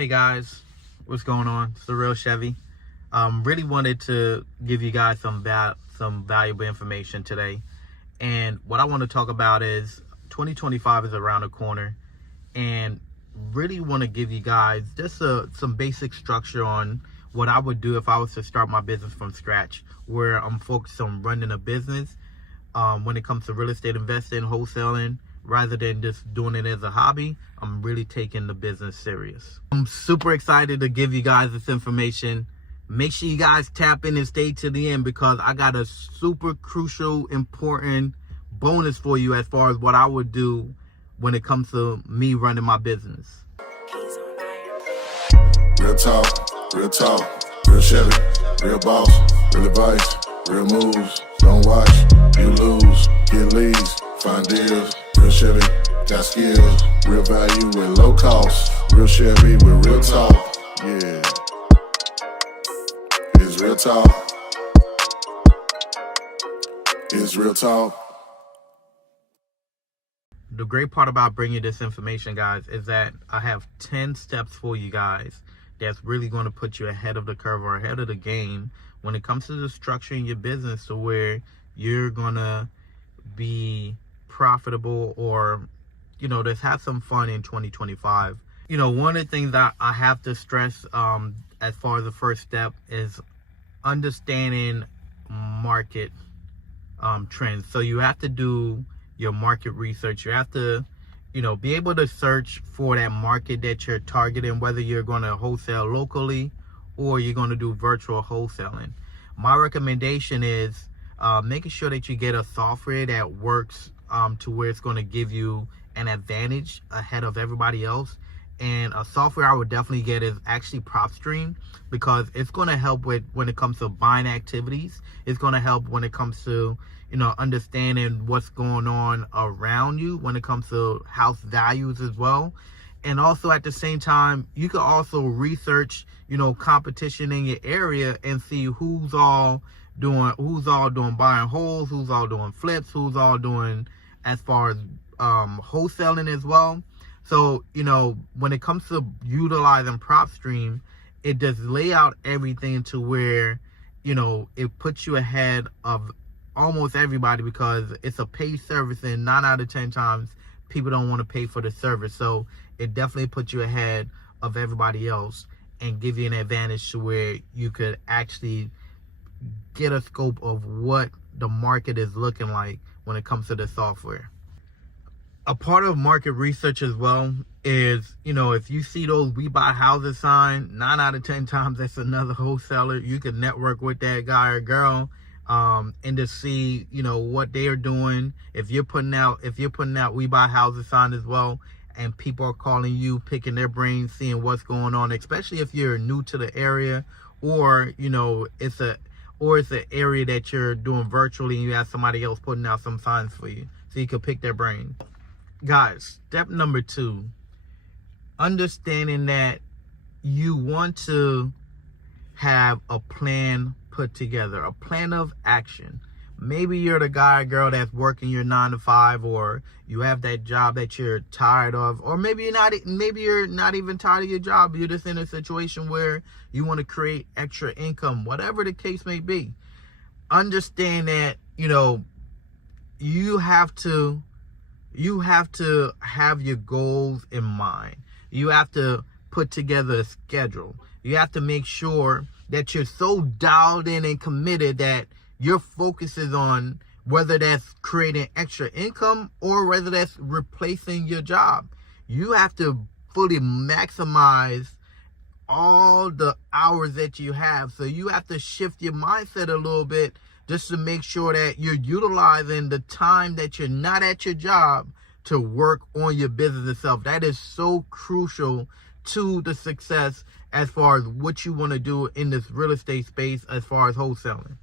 Hey guys, what's going on? It's the real Chevy. Really wanted to give you guys some valuable information today, and what I want to talk about is 2025 is around the corner, and really want to give you guys just some basic structure on what I would do if I was to start my business from scratch, where I'm focused on running a business when it comes to real estate investing, wholesaling. Rather than just doing it as a hobby, I'm really taking the business serious. I'm super excited to give you guys this information. Make sure you guys tap in and stay to the end, because I got a super crucial, important bonus for you as far as what I would do when it comes to me running my business. Real talk, real Chevy, real boss, real advice, real moves. Don't watch, you lose, get leads, find deals. Real Chevy, got skills, real value with low cost. Real Chevy with real talk, yeah. It's real talk. It's real talk. The great part about bringing this information, guys, is that I have 10 steps for you guys that's really going to put you ahead of the curve or ahead of the game when it comes to the structuring your business to where you're going to be profitable, or just have some fun in 2025. One of the things that I have to stress as far as the first step is understanding market trends. So you have to do your market research. You have to be able to search for that market that you're targeting, whether you're going to wholesale locally or you're going to do virtual wholesaling. My recommendation is making sure that you get a software that works to where it's going to give you an advantage ahead of everybody else. And a software I would definitely get is actually Propstream, because it's going to help with when it comes to buying activities. It's going to help when it comes to understanding what's going on around you when it comes to house values as well. And also at the same time, you can also research competition in your area and see who's all doing buying wholes, who's all doing flips, who's all doing as far as wholesaling as well. So when it comes to utilizing Propstream, it does lay out everything to where it puts you ahead of almost everybody, because it's a paid service, and 9 out of 10 times people don't want to pay for the service. So it definitely puts you ahead of everybody else and give you an advantage to where you could actually get a scope of what the market is looking like when it comes to the software. A part of market research as well is, if you see those "we buy houses" sign, 9 out of 10 times that's another wholesaler. You can network with that guy or girl and to see what they are doing. If you're putting out "we buy houses" sign as well, and people are calling you, picking their brains, seeing what's going on, especially if you're new to the area, or it's an area that you're doing virtually and you have somebody else putting out some signs for you, so you can pick their brain. Guys, step number 2, understanding that you want to have a plan put together, a plan of action. Maybe you're the guy or girl that's working your 9 to 5, or you have that job that you're tired of, or maybe you're not even tired of your job. You're just in a situation where you want to create extra income, whatever the case may be. Understand that you have to have your goals in mind. You have to put together a schedule. You have to make sure that you're so dialed in and committed that your focus is on whether that's creating extra income or whether that's replacing your job. You have to fully maximize all the hours that you have. So you have to shift your mindset a little bit just to make sure that you're utilizing the time that you're not at your job to work on your business itself. That is so crucial to the success as far as what you want to do in this real estate space as far as wholesaling.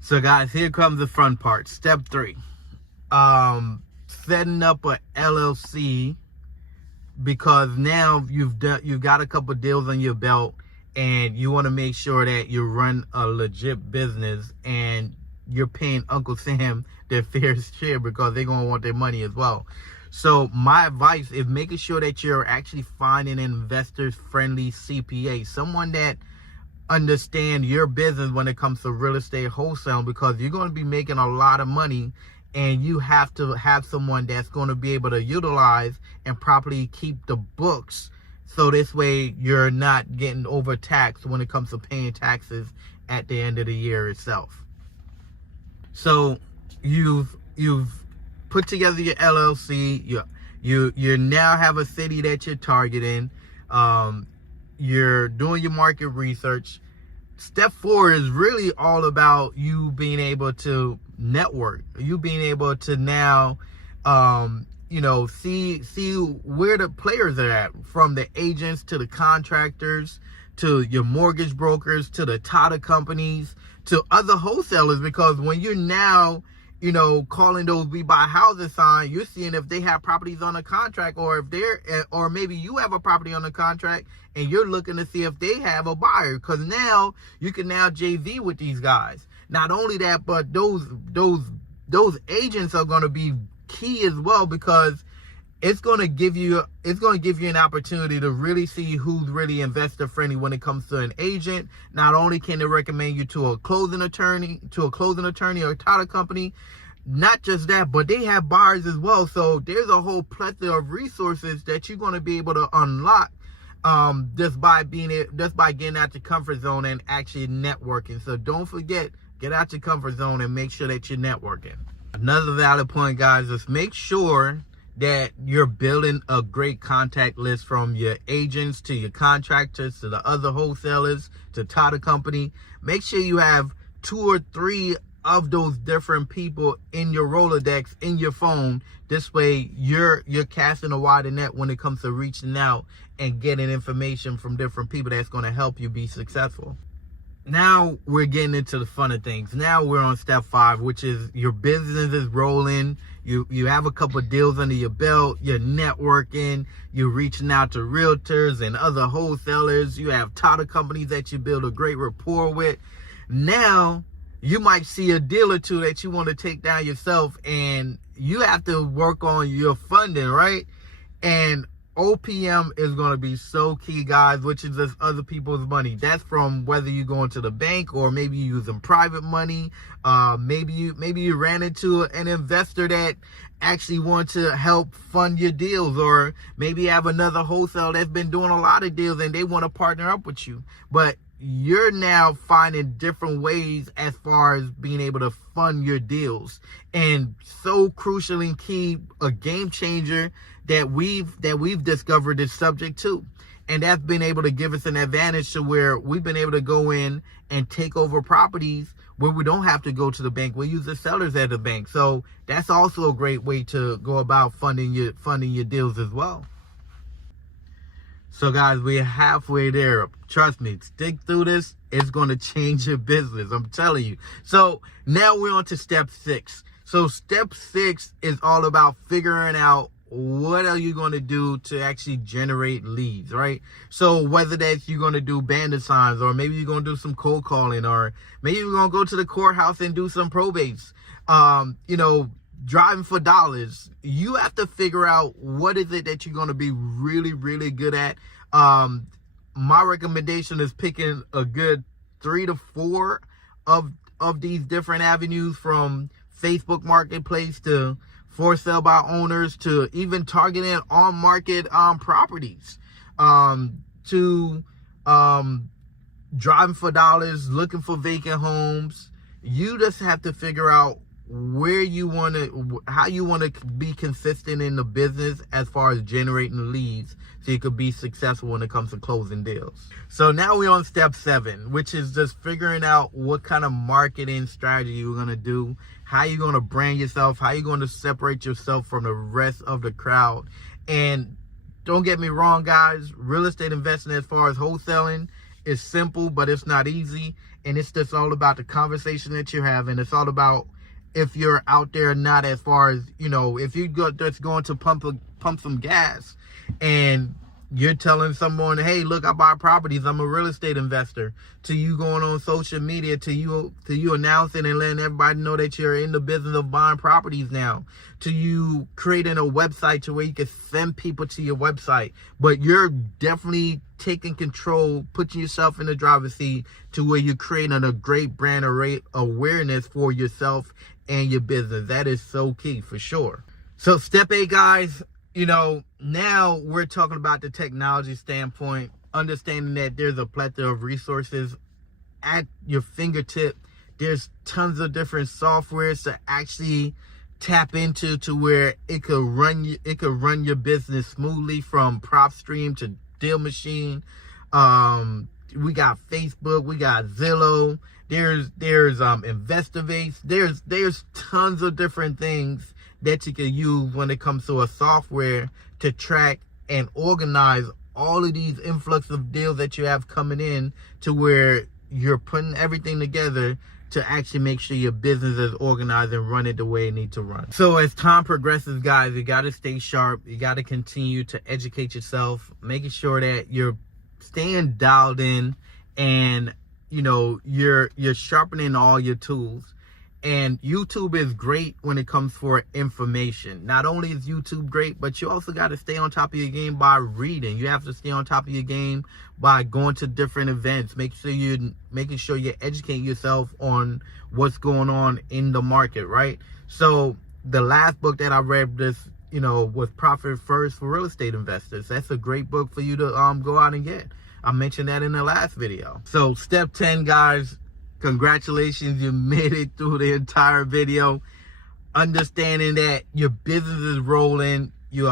So guys, here comes the fun part. Step 3, setting up a LLC, because now you've got a couple deals on your belt, and you want to make sure that you run a legit business and you're paying Uncle Sam their fair share, because they're going to want their money as well. So my advice is making sure that you're actually finding an investor-friendly CPA, someone that understand your business when it comes to real estate wholesaling, because you're going to be making a lot of money, and you have to have someone that's going to be able to utilize and properly keep the books, so this way you're not getting overtaxed when it comes to paying taxes at the end of the year itself. So you've put together your LLC, you now have a city that you're targeting, you're doing your market research. Step 4 is really all about you being able to network, you being able to now see where the players are at, from the agents to the contractors to your mortgage brokers to the title companies to other wholesalers, because when you're now calling those We Buy Houses sign, you're seeing if they have properties on a contract, or or maybe you have a property on the contract and you're looking to see if they have a buyer, because now you can now JV with these guys. Not only that, but those agents are going to be key as well, because it's going to give you an opportunity to really see who's really investor friendly when it comes to an agent. Not only can they recommend you to a closing attorney or a title company, not just that, but they have buyers as well. So there's a whole plethora of resources that you're going to be able to unlock just by getting out your comfort zone and actually networking. So don't forget, get out your comfort zone and make sure that you're networking. Another valid point, guys, is make sure that you're building a great contact list, from your agents to your contractors to the other wholesalers to title company. Make sure you have 2 or 3 of those different people in your Rolodex, in your phone. This way you're casting a wider net when it comes to reaching out and getting information from different people that's going to help you be successful. Now we're getting into the fun of things. Now we're on step 5, which is your business is rolling. You have a couple of deals under your belt. You're networking. You're reaching out to realtors and other wholesalers. You have title companies that you build a great rapport with. Now you might see a deal or two that you want to take down yourself, and you have to work on your funding, right? And OPM is going to be so key, guys, which is just other people's money. That's from whether you're going to the bank or maybe you're using private money. Maybe you ran into an investor that actually wants to help fund your deals, or maybe you have another wholesaler that's been doing a lot of deals and they want to partner up with you. But you're now finding different ways as far as being able to fund your deals. And so crucial and key, a game changer that we've discovered this subject too. And that's been able to give us an advantage to where we've been able to go in and take over properties where we don't have to go to the bank. We use the sellers at the bank. So that's also a great way to go about funding your deals as well. So guys, we're halfway there. Trust me, stick through this. It's going to change your business. I'm telling you. So now we're on to step 6. So step 6 is all about figuring out what are you going to do to actually generate leads, right? So whether that's you're going to do bandit signs, or maybe you're going to do some cold calling, or maybe you're going to go to the courthouse and do some probates, driving for dollars. You have to figure out what is it that you're going to be really, really good at. My recommendation is picking a good 3 to 4 of these different avenues, from Facebook Marketplace to for sale by owners to even targeting on market properties, to driving for dollars, looking for vacant homes. You just have to figure out how you want to be consistent in the business as far as generating leads, so you could be successful when it comes to closing deals. So now we're on step 7, which is just figuring out what kind of marketing strategy you're going to do, how you're going to brand yourself, how you're going to separate yourself from the rest of the crowd. And don't get me wrong, guys, real estate investing as far as wholesaling is simple, but it's not easy. And it's just all about the conversation that you're having. It's all about if you're out there or not, as far as, if you just going to pump some gas and you're telling someone, hey, look, I buy properties, I'm a real estate investor, to you going on social media, to you announcing and letting everybody know that you're in the business of buying properties now, to you creating a website to where you can send people to your website. But you're definitely taking control, putting yourself in the driver's seat to where you're creating a great brand awareness for yourself and your business. That is so key for sure. So step 8, guys, now we're talking about the technology standpoint, understanding that there's a plethora of resources at your fingertip. There's tons of different softwares to actually tap into to where it could run your business smoothly, from Propstream to Deal Machine. We got Facebook, we got Zillow, there's InvestorBase, there's tons of different things that you can use when it comes to a software to track and organize all of these influx of deals that you have coming in, to where you're putting everything together to actually make sure your business is organized and run it the way it needs to run. So as time progresses, guys, you got to stay sharp. You got to continue to educate yourself, making sure that you're staying dialed in, and you're sharpening all your tools. And YouTube is great when it comes for information. Not only is YouTube great, but you also got to stay on top of your game by reading. You have to stay on top of your game by going to different events. Making sure you're educating yourself on what's going on in the market, right? So the last book that I read was Profit First for Real Estate Investors. That's a great book for you to go out and get. I mentioned that in the last video. So step 10, guys. Congratulations, you made it through the entire video. Understanding that your business is rolling, you're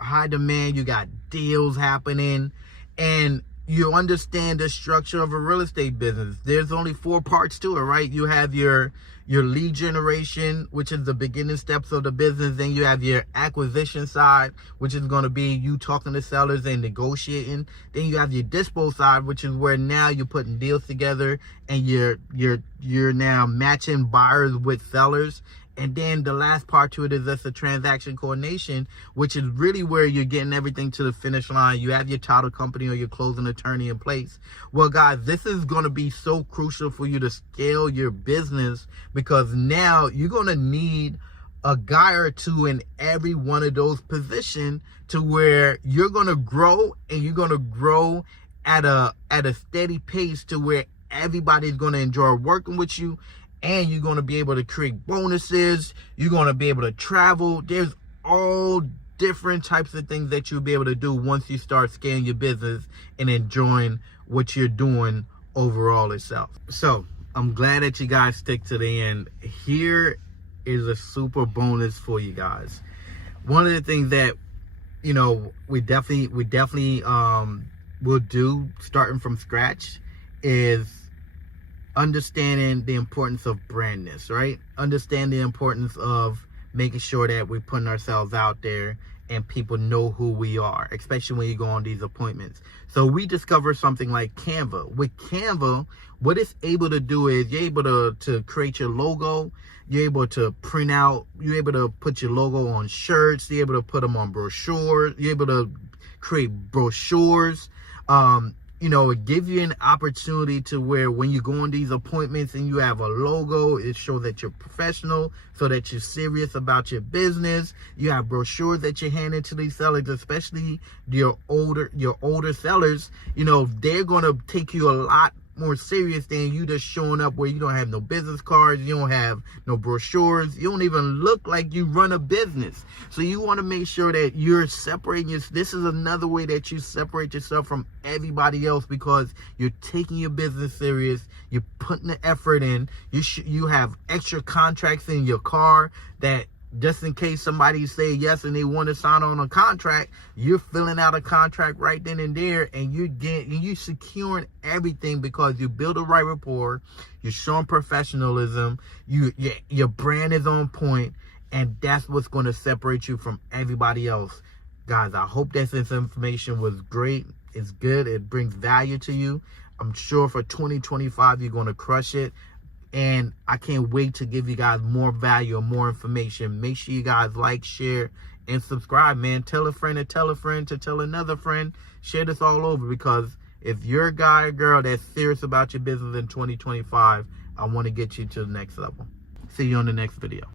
high demand, you got deals happening, and you understand the structure of a real estate business. There's only 4 parts to it, right? You have your lead generation, which is the beginning steps of the business. Then you have your acquisition side, which is going to be you talking to sellers and negotiating. Then you have your dispo side, which is where now you're putting deals together and you're now matching buyers with sellers. And then the last part to it is just a transaction coordination, which is really where you're getting everything to the finish line. You have your title company or your closing attorney in place. Well, guys, this is going to be so crucial for you to scale your business, because now you're going to need a guy or two in every one of those positions, to where you're going to grow, and you're going to grow at a steady pace to where everybody's going to enjoy working with you. And you're going to be able to create bonuses. You're going to be able to travel. There's all different types of things that you'll be able to do once you start scaling your business and enjoying what you're doing overall itself. So I'm glad that you guys stick to the end. Here is a super bonus for you guys. One of the things that, we definitely will do starting from scratch is understanding the importance of brandness, right? Understand the importance of making sure that we're putting ourselves out there and people know who we are, especially when you go on these appointments. So we discover something like Canva. With Canva, what it's able to do is you're able to create your logo. You're able to print out, you're able to put your logo on shirts. You're able to put them on brochures. You're able to create brochures. It gives you an opportunity to where when you go on these appointments and you have a logo, it shows that you're professional, so that you're serious about your business. You have brochures that you're handing to these sellers, especially your older sellers. They're going to take you a lot more serious than you just showing up where you don't have no business cards, you don't have no brochures, you don't even look like you run a business. So you want to make sure that you're separating this is another way that you separate yourself from everybody else, because you're taking your business serious, you're putting the effort in, you have extra contracts in your car that just in case somebody say yes and they want to sign on a contract, you're filling out a contract right then and there, and you're securing everything because you build the right rapport, you're showing professionalism, your brand is on point, and that's what's going to separate you from everybody else. Guys, I hope that this information was great. It's good. It brings value to you. I'm sure for 2025 you're going to crush it. And I can't wait to give you guys more value and more information. Make sure you guys like, share, and subscribe, man. Tell a friend to tell a friend to tell another friend. Share this all over, because if you're a guy or girl that's serious about your business in 2025, I want to get you to the next level. See you on the next video.